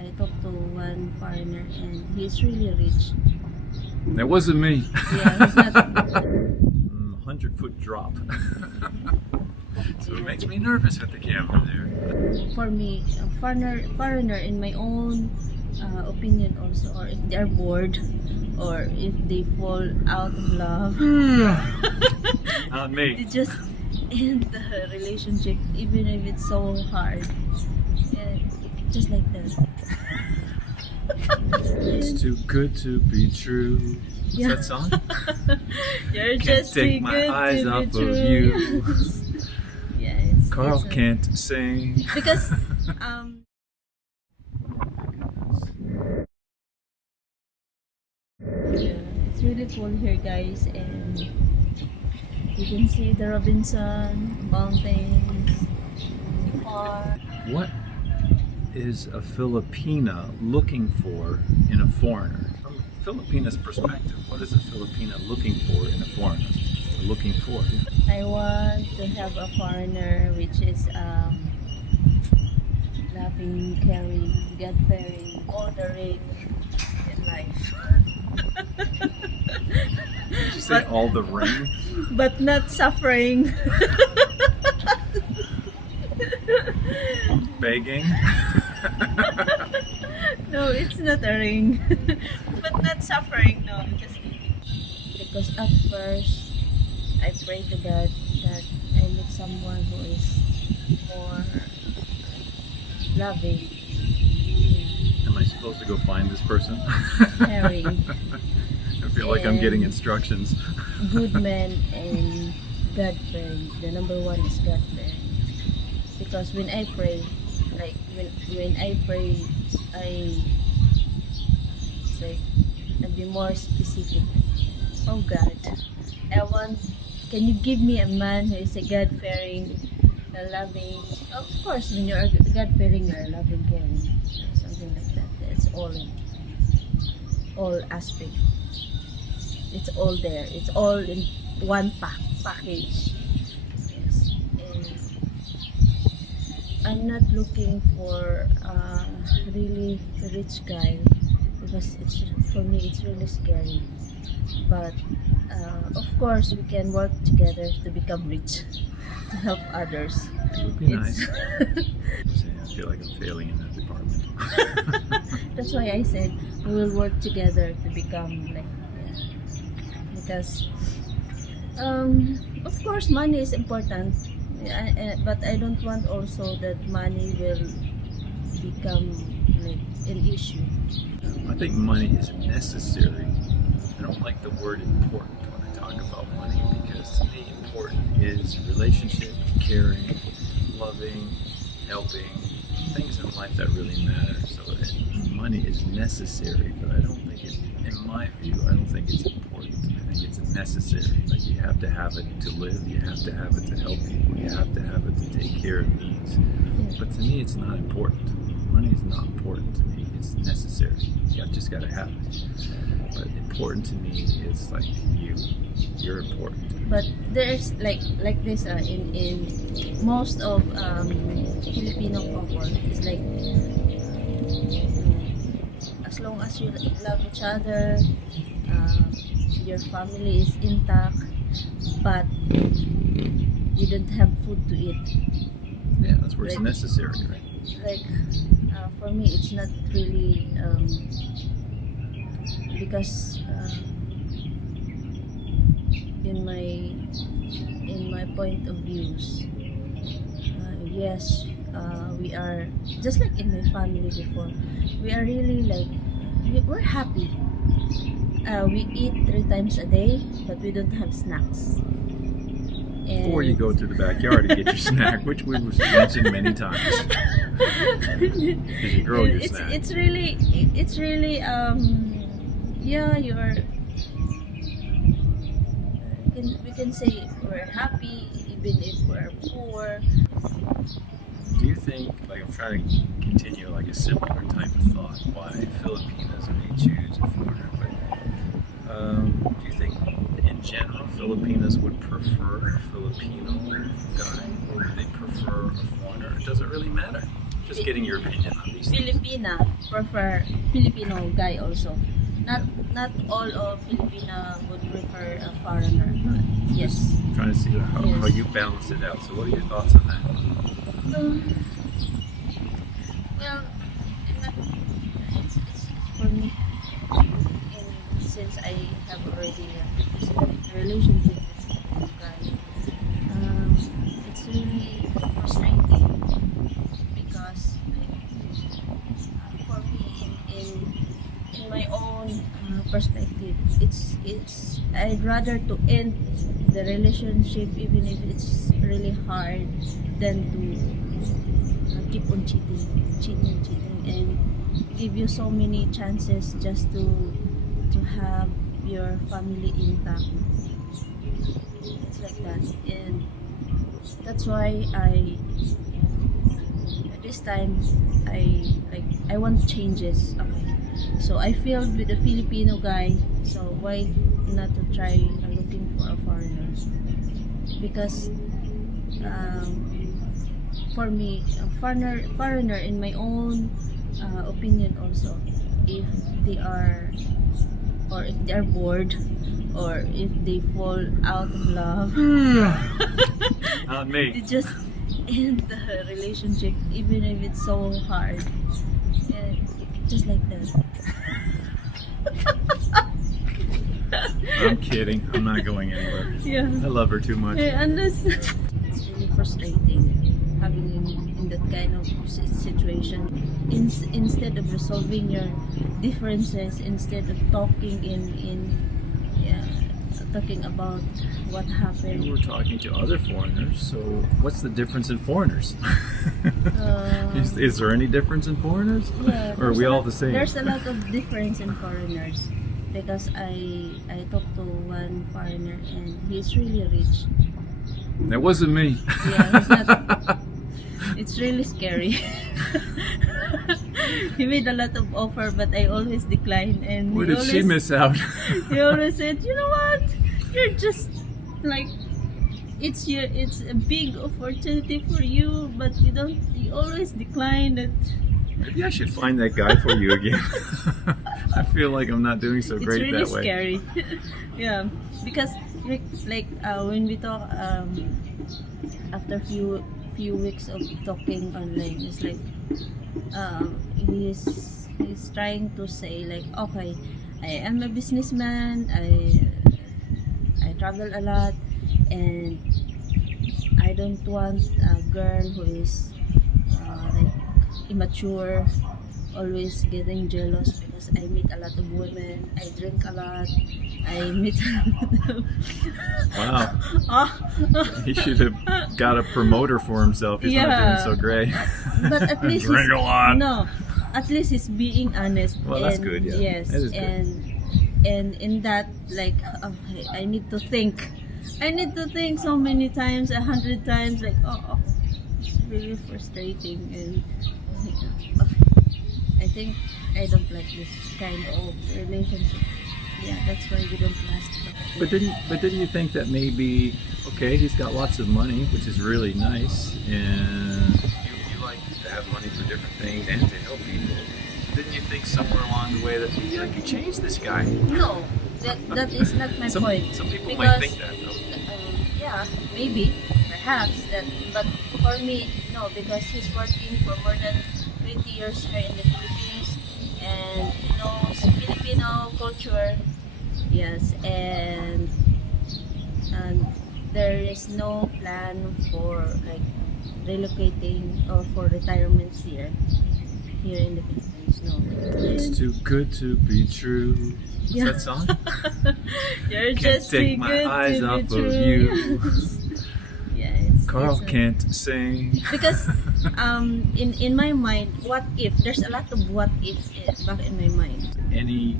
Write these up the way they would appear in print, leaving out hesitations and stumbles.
I talked to one foreigner and he's really rich. That wasn't me. Yeah, he's not. 100-foot drop. So it makes me nervous with the camera there. For me, a foreigner in my own opinion also, or if they are bored, or if they fall out of love, Not they me. just end the relationship, even if it's so hard. Yeah, just like that. It's too good to be true. What's Yeah. that song? You're Can't just take too my good eyes to be off of true. you. Yeah, it's Carl a- can't sing. because yeah, it's really cool here, guys, and you can see the Robinson mountains far. What is a Filipina looking for in a foreigner? From a Filipina's perspective, what is a Filipina looking for in a foreigner? Or looking for? I want to have a foreigner which is loving, caring, God-fearing, ordering in life. Did you say all the ring? But not suffering. Begging? No, it's not a ring. But not suffering, no. Because at first, I pray to God that I meet someone who is more loving, Am I supposed to go find this person? caring, I feel like I'm getting instructions. good man, and God-fearing. The number one is God-fearing. Because when I pray, like when I pray, I say, I'll be more specific. Oh God, I want. Can you give me a man who is a God-fearing, a loving? Of course, when you're God-fearing, you're loving, caring, something like that. It's all aspect. It's all there. It's all in one package. Yes, and I'm not looking for a really rich guy because it's for me it's really scary. But of course, we can work together to become rich, to help others. It would be nice. I feel like I'm failing in that department. That's why I said we will work together to become like because of course money is important, but I don't want also that money will become like an issue. I think money is necessary. I don't like the word important when I talk about money because to me important is relationship, caring, loving, helping, things in life that really matter. So money is necessary, but I don't think it, in my view, I don't think it's important. I think it's necessary. Like you have to have it to live, you have to have it to help people, you have to have it to take care of needs. But to me it's not important. Money is not important to me. It's necessary. You just got to have it. But important to me is like you're important. But there's like this in most of Filipino couple, it's like as long as you love each other, your family is intact, but you don't have food to eat. Yeah, that's where it's Like- necessary, right? Like for me, it's not really because in my point of views, yes, we are just like in my family before. We are really like we're happy. We eat 3 times a day, but we don't have snacks. And Or you go to the backyard and get your snack, which we've mentioned many times. Because you grow your snack. it's really yeah, we can say we're happy even if we're poor. Do you think, like I'm trying to continue like a similar type of thought, why Filipinas may choose a foreigner, but do you think in general Filipinas would prefer a Filipino guy or would they prefer a foreigner? Does it really matter? Just getting your opinion on these things. Filipina prefer Filipino guy also. Not all of Filipina would prefer a foreigner. Yes. Just trying to see how Yes. you balance it out. So what are your thoughts on that? Well, it's for me. Since I have already a relationship with this guy, it's really frustrating because for me in my own perspective, it's I'd rather to end the relationship even if it's really hard than to keep on cheating and give you so many chances just to have your family intact. It's like that, and that's why this time I want changes. Okay, so I failed with a Filipino guy, so why not to try looking for a foreigner? Because for me, a foreigner in my own opinion also, if they are or if they are bored or if they fall out of love, Not they me. just end the relationship even if it's so hard. And just like that. I'm kidding. I'm not going anywhere. Yeah. I love her too much. Yeah, unless it's really frustrating having in that kind of situation. Instead of resolving your differences, instead of talking talking about what happened. You were talking to other foreigners, so what's the difference in foreigners? Is there any difference in foreigners? Yeah, Or are we all the same? There's a lot of difference in foreigners because I talked to one foreigner and he's really rich. That wasn't me. Yeah, he's not. It's really scary. He made a lot of offer, but I always declined. And Where he did she always, miss out? he always said, "You know what? You're just like it's a big opportunity for you, but you always decline it." Maybe I should find that guy for you again. I feel like I'm not doing so It's great really that way. scary. Yeah, because when we talk after few weeks of talking online, it's like he's trying to say like, okay, I am a businessman, I travel a lot, and I don't want a girl who is like immature, always getting jealous because I meet a lot of women, I drink a lot, I meet Wow. Ah, He should have got a promoter for himself. He's not Yeah. doing so great. but at least Drink a lot. no, at least he's being honest. Well, that's and, good, yeah. Yes, That is good. and in that, like, okay, I need to think so many times, 100 times, like, it's really frustrating, and I think I don't like this kind of relationship. Yeah, that's why we don't last. But didn't you think that maybe, okay, he's got lots of money, which is really nice, and you like to have money for different things and to help people. So didn't you think somewhere along the way that maybe I could change this guy? No, that is not my point. Some people Because, might think that though. yeah, maybe, perhaps that, but for me, no, because he's working for more than 20 years here in the Philippines, and he knows Filipino culture. Yes, and there is no plan for like relocating or for retirement here in the Philippines. No. It's too good to be true. What's Yeah. that song? You're Can't just take too my good eyes to off be of true. you. Yeah, Carl it's can't sing. because in my mind, what if there's a lot of what if back in my mind. Any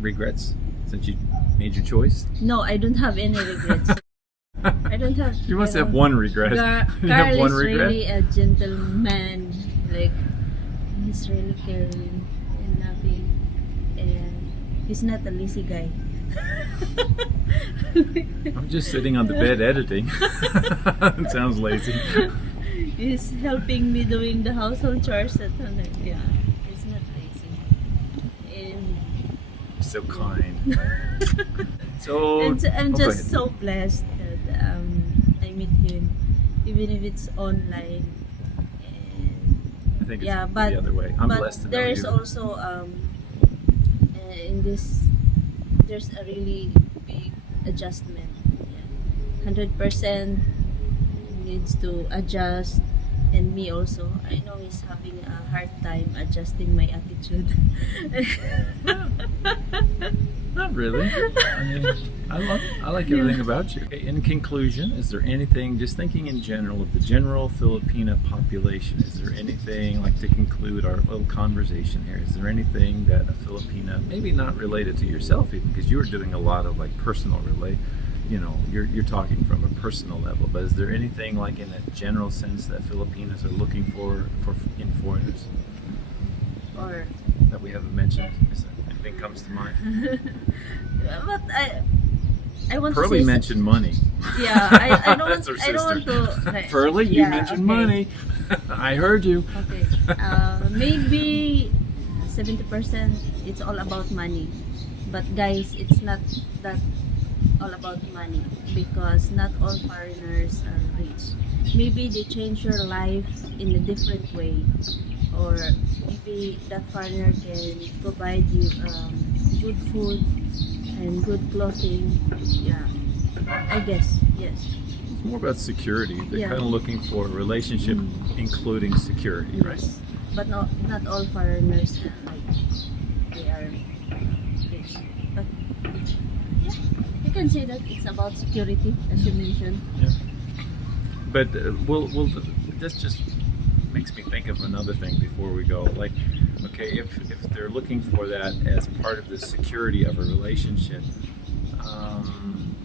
regrets since you made your choice? No, I don't have any regrets. I don't have. You must have one regret. You have Carl one is regret? really a gentleman. Like, he's really caring and loving, and he's not a lazy guy. I'm just sitting on the bed editing. It sounds lazy. He's helping me doing the household chores at home. Yeah, he's not lazy. And So kind. So I'm go just ahead. so blessed that I meet him, even if it's online. And I think it's yeah, but the other way. I'm but blessed to know there is you. also in this there's a really big adjustment. Yeah. 100% needs to adjust, and me also. I know he's having a hard time adjusting my attitude. Not really. I mean, I like everything about you. Okay, in conclusion, is there anything, just thinking in general of the general Filipina population, is there anything, like to conclude our little conversation here, is there anything that a Filipina, maybe not related to yourself even, because you were doing a lot of like personal you're talking from a personal level, but is there anything like in a general sense that Filipinos are looking for in foreigners Or that we haven't mentioned? Is there anything comes to mind? but I want Pearlie to say mentioned money. yeah, That's her I don't want sister. to Pearlie, you yeah, mentioned okay. money. I heard you. Okay. Maybe 70% it's all about money. But guys, it's not that all about money, because not all foreigners are rich. Maybe they change your life in a different way, or maybe that foreigner can provide you good food and good clothing. Yeah, I guess yes. It's more about security. They're Yeah. kind of looking for a relationship including security, right? Yes, but not all foreigners are like they are rich. But yeah, you can say that it's about security, as you mentioned. Yeah. But this just makes me think of another thing before we go. Like, okay, if they're looking for that as part of the security of a relationship,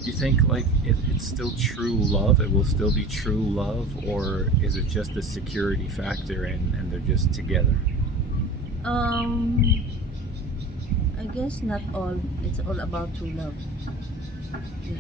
you think like it's still true love? It will still be true love, or is it just a security factor and they're just together? I guess not all. It's all about true love. Yeah.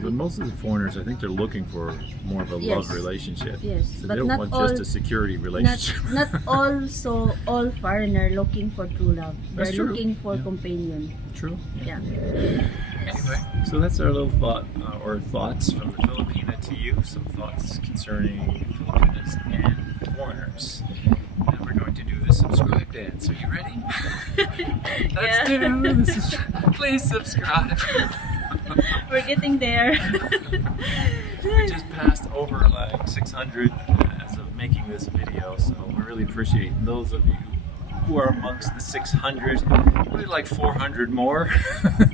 But most of the foreigners, I think they're looking for more of a Yes. love relationship. Yes, So but they don't not want all. just a security Not relationship. not also all foreigner looking for true love. That's They're true. looking for Yeah. companion. True. Yeah. Anyway, so that's our little thought or thoughts from the Filipina to you. Some thoughts concerning Filipinas and foreigners. And we're going to do the subscribe dance. Are you ready? Let's Yeah. do this. Please subscribe. We're getting there. We just passed over like 600 as of making this video, so we really appreciate those of you who are amongst the 600. We'd like 400 more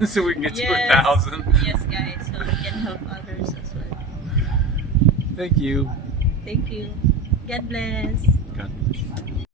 so we can get to 1,000. Yes, guys. So we can help others as well. Thank you. Thank you. God bless. God bless.